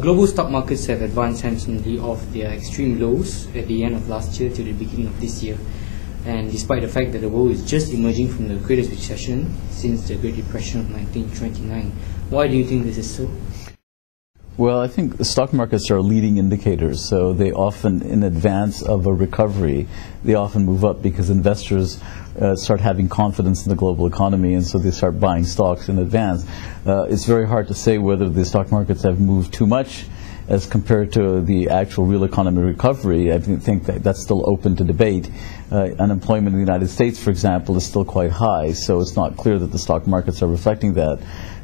Global stock markets have advanced handsomely off their extreme lows at the end of last year to the beginning of this year. And despite the fact that the world is just emerging from the greatest recession since the Great Depression of 1929, why do you think this is so? Well, I think the stock markets are leading indicators, so they often, in advance of a recovery, they often move up because investors start having confidence in the global economy, and so they start buying stocks in advance. It's very hard to say whether the stock markets have moved too much as compared to the actual real economy recovery. I think that that's still open to debate. Unemployment in the United States, for example, is still quite high, so it's not clear that the stock markets are reflecting that.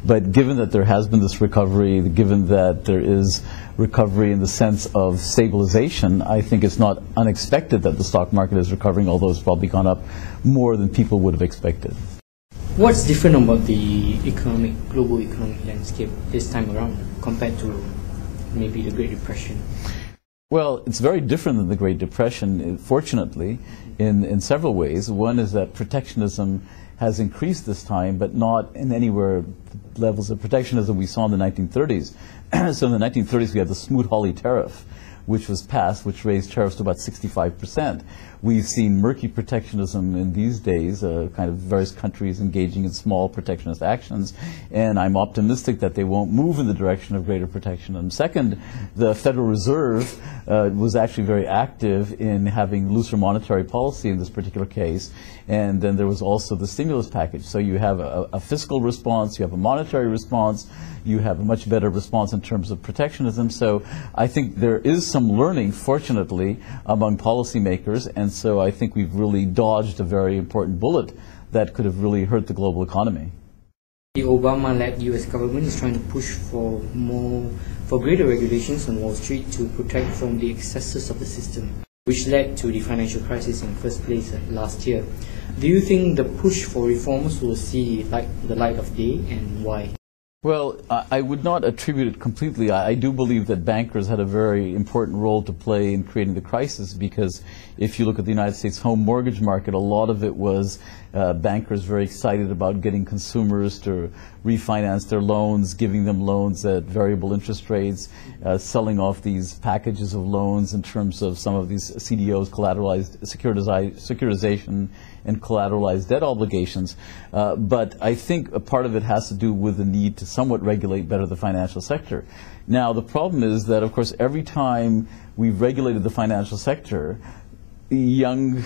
But given that there has been this recovery, given that there is recovery in the sense of stabilization, I think it's not unexpected that the stock market is recovering, although it's probably gone up more than people would have expected. What's different about the global economic landscape this time around compared to maybe the Great Depression? Well, it's very different than the Great Depression, fortunately, in several ways. One is that protectionism has increased this time, but not in anywhere levels of protectionism we saw in the 1930s. So in the 1930s, we had the Smoot-Hawley tariff, which was passed, which raised tariffs to about 65%. We've seen murky protectionism in these days, kind of various countries engaging in small protectionist actions, and I'm optimistic that they won't move in the direction of greater protectionism. Second, the Federal Reserve was actually very active in having looser monetary policy in this particular case, and then there was also the stimulus package. So you have a fiscal response, you have a monetary response, you have a much better response in terms of protectionism. So I think there is some learning, fortunately, among policymakers, and so I think we've really dodged a very important bullet that could have really hurt the global economy. The Obama-led US government is trying to push for greater regulations on Wall Street to protect from the excesses of the system, which led to the financial crisis in the first place last year. Do you think the push for reforms will see the light of day, and why? Well, I would not attribute it completely. I do believe that bankers had a very important role to play in creating the crisis, because if you look at the United States home mortgage market, a lot of it was bankers very excited about getting consumers to refinance their loans, giving them loans at variable interest rates, selling off these packages of loans in terms of some of these CDOs, collateralized securitization and collateralized debt obligations. But I think a part of it has to do with the need to somewhat regulate better the financial sector. Now, the problem is that, of course, every time we've regulated the financial sector, young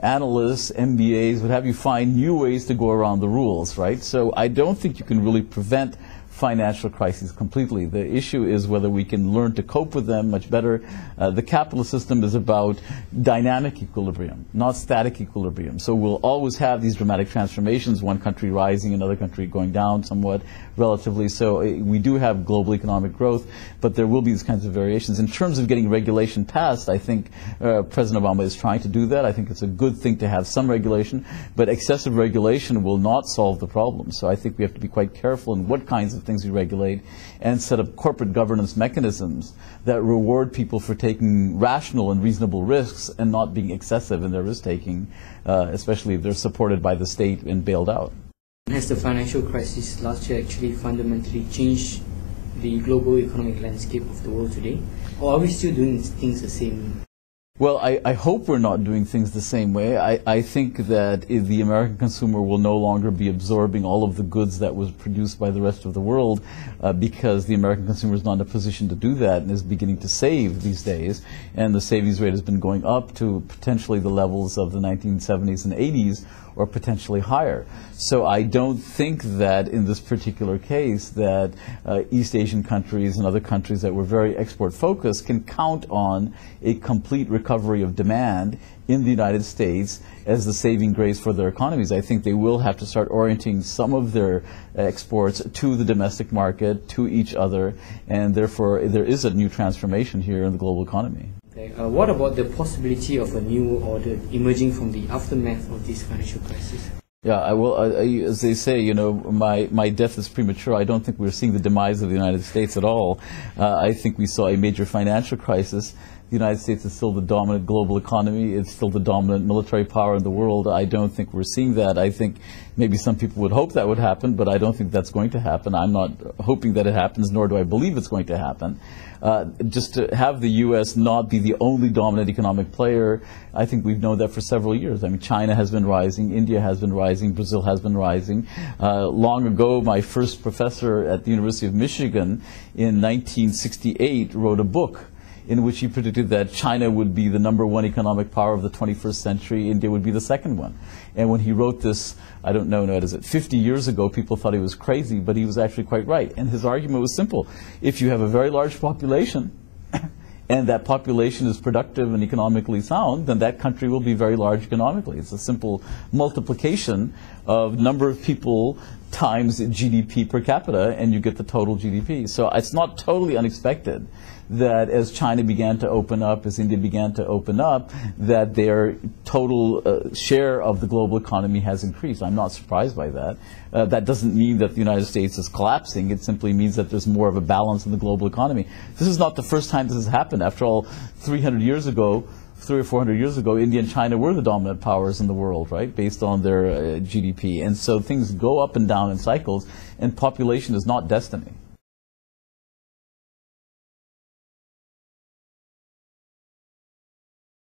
analysts, MBAs, what have you, find new ways to go around the rules, right? So I don't think you can really prevent financial crises completely. The issue is whether we can learn to cope with them much better. The capitalist system is about dynamic equilibrium, not static equilibrium. So we'll always have these dramatic transformations, one country rising, another country going down somewhat relatively. So we do have global economic growth, but there will be these kinds of variations. In terms of getting regulation passed, I think President Obama is trying to do that. I think it's a good thing to have some regulation, but excessive regulation will not solve the problem. So I think we have to be quite careful in what kinds of things we regulate and set up corporate governance mechanisms that reward people for taking rational and reasonable risks and not being excessive in their risk-taking, especially if they're supported by the state and bailed out. Has the financial crisis last year actually fundamentally changed the global economic landscape of the world today? Or are we still doing things the same? Well, I hope we're not doing things the same way. I think that if the American consumer will no longer be absorbing all of the goods that was produced by the rest of the world because the American consumer is not in a position to do that and is beginning to save these days. And the savings rate has been going up to potentially the levels of the 1970s and 80s, or potentially higher. So I don't think that in this particular case that East Asian countries and other countries that were very export focused can count on a complete recovery of demand in the United States as the saving grace for their economies. I think they will have to start orienting some of their exports to the domestic market, to each other, and therefore there is a new transformation here in the global economy. What about the possibility of a new order emerging from the aftermath of this financial crisis? Yeah, as they say, you know, my death is premature. I don't think we're seeing the demise of the United States at all. I think we saw a major financial crisis the United States is still the dominant global economy, it's still the dominant military power in the world. I don't think we're seeing that. I think maybe some people would hope that would happen, but I don't think that's going to happen. I'm not hoping that it happens, nor do I believe it's going to happen. Just to have the U.S. not be the only dominant economic player, I think we've known that for several years. I mean, China has been rising, India has been rising, Brazil has been rising. Long ago, my first professor at the University of Michigan in 1968 wrote a book in which he predicted that China would be the #1 economic power of the 21st century, India would be the second one. And when he wrote this, I don't know, what is it, 50 years ago, people thought he was crazy, but he was actually quite right. And his argument was simple. If you have a very large population, and that population is productive and economically sound, then that country will be very large economically. It's a simple multiplication of number of people times GDP per capita, and you get the total GDP. So it's not totally unexpected that as China began to open up, as India began to open up, that their total share of the global economy has increased. I'm not surprised by that. That doesn't mean that the United States is collapsing. It simply means that there's more of a balance in the global economy. This is not the first time this has happened. After all, 300 years ago, 300 or 400 years ago, India and China were the dominant powers in the world, right, based on their GDP. And so things go up and down in cycles, and population is not destiny.